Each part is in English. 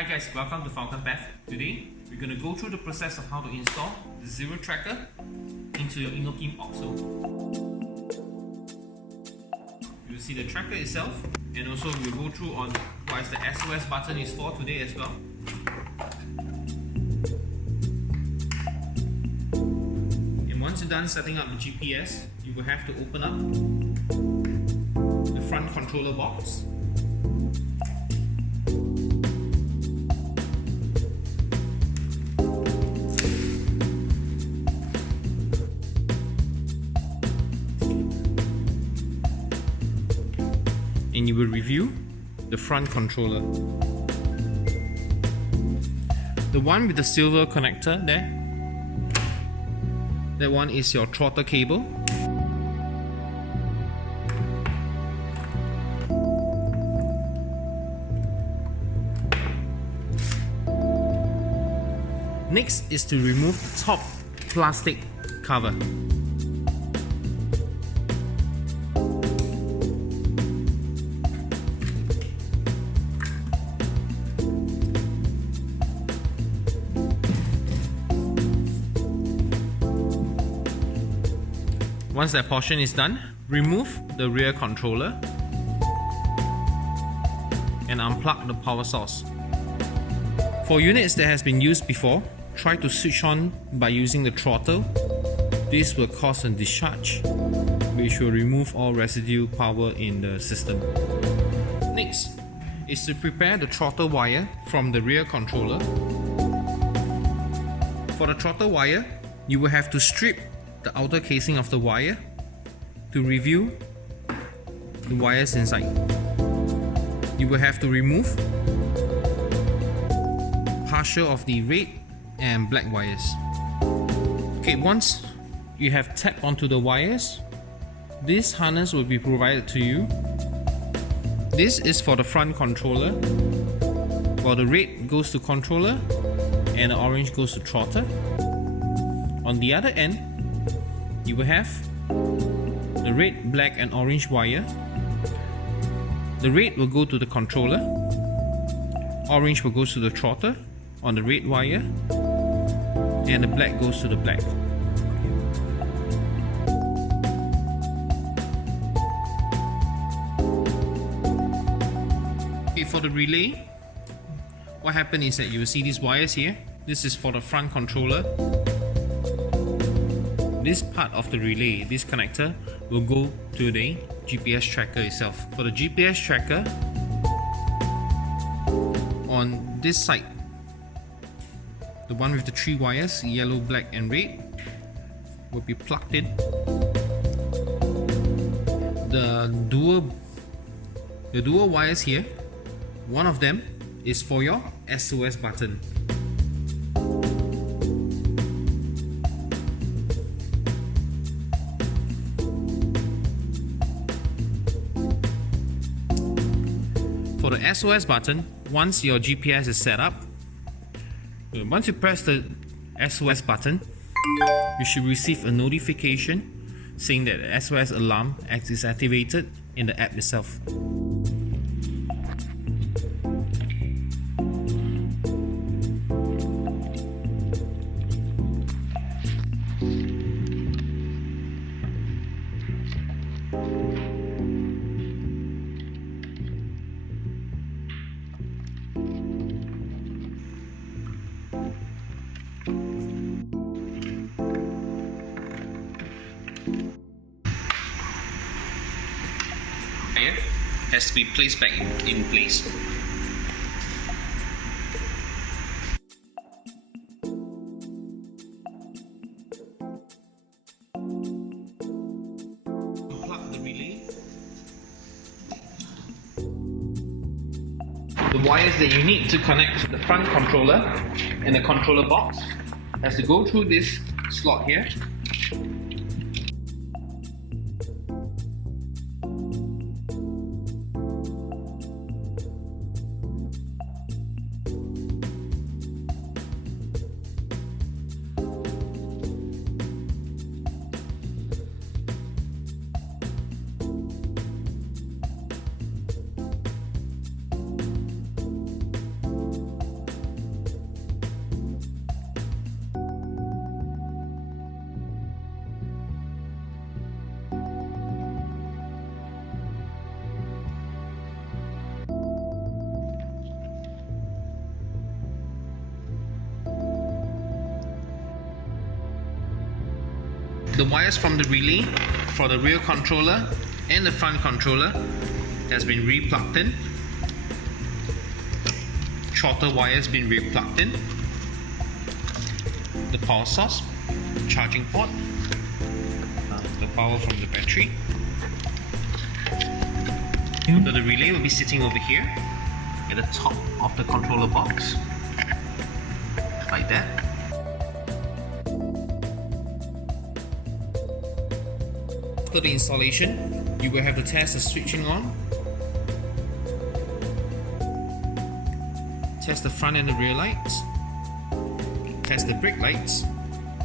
Hi guys, welcome to Falcon Path. Today, we're going to go through the process of how to install the ZEROTRK into your Inokim OXO. You'll see the tracker itself, and also we'll go through on what the SOS button is for today as well. And once you're done setting up the GPS, you will have to open up the front controller box. And you will review the front controller. The one with the silver connector there, that one is your throttle cable. Next is to remove the top plastic cover. Once that portion is done, remove the rear controller and unplug the power source. For units that has been used before, try to switch on by using the throttle. This will cause a discharge, which will remove all residue power in the system. Next is to prepare the throttle wire from the rear controller. For the throttle wire, you will have to strip the outer casing of the wire to review the wires inside. You will have to remove partial of the red and black wires. Okay, once you have tapped onto the wires, this harness will be provided to you. This is for the front controller, while the red goes to controller and the orange goes to throttle. On the other end, you will have the red, black and orange wire. The red will go to the controller, orange will go to the throttle on the red wire, and the black goes to the black. Okay, for the relay, what happened is that you will see these wires here. This is for the front controller. This part of the relay, this connector, will go to the GPS tracker itself. For the GPS tracker, on this side, the one with the three wires, yellow, black and red, will be plugged in. The dual wires here, one of them is for your SOS button. For the SOS button, once your GPS is set up, once you press the SOS button, you should receive a notification saying that the SOS alarm is activated in the app itself. Has to be placed back in place. Plug the relay. The wires that you need to connect the front controller and the controller box has to go through this slot here. The wires from the relay for the rear controller and the front controller has been re-plugged in. Throttle wire has been re-plugged in. The power source, charging port, the power from the battery. So the relay will be sitting over here at the top of the controller box, like that. After the installation, you will have to test the switching on, test the front and the rear lights, test the brake lights.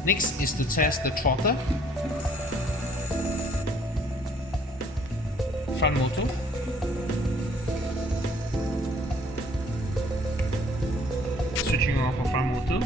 Next is to test the throttle, front motor, switching off of front motor,